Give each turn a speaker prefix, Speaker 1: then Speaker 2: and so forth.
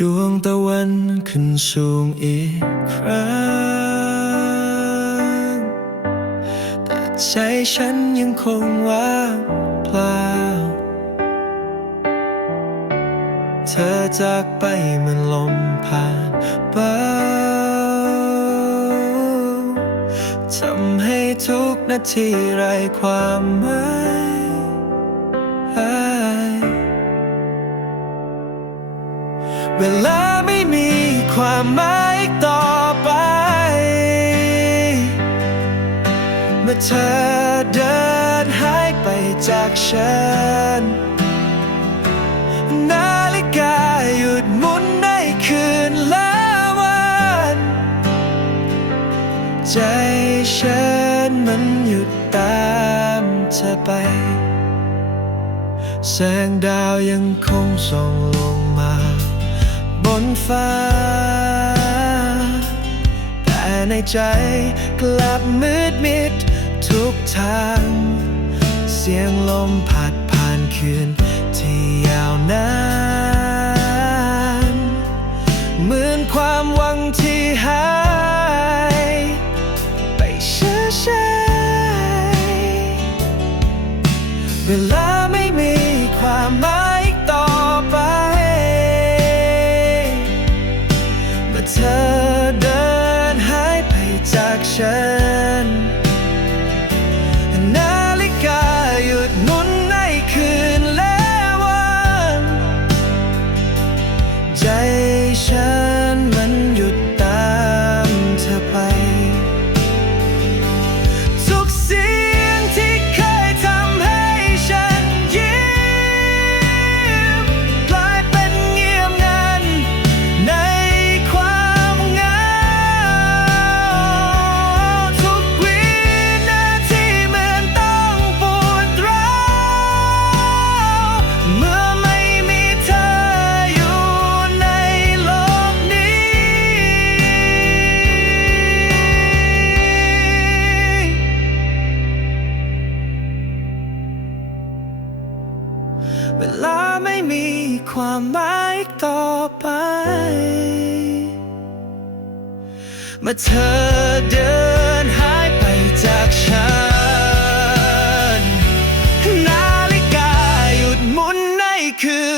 Speaker 1: ดวงตะวันขึ้นสูงอีกครั้ง แต่ใจฉันยังคงว่างเปล่า เธอจากไปเหมือนลมผ่านเบาทำให้ทุกนาทีไร้ความหมาย เวลาไม่มีความหมายต่อไป เมื่อเธอเดินหายไปจากฉัน นาฬิกาหยุดหมุนในคืนและวันใจฉันมันหยุดตามเธอไป แสงดาวยังคงส่องลงมา นฟ้า แต่ในใจกลับมืดมิดทุกทาง เสียงลมพัดผ่านคืนที่ยาวนานเหมือนความหวังที่หายไปเช้าๆเวลา เธอเดินหายไปจากฉัน เวลาไม่มีความหมายต่อไป เมื่อเธอเดินหายไปจากฉัน นาฬิกาหยุดหมุนในคืน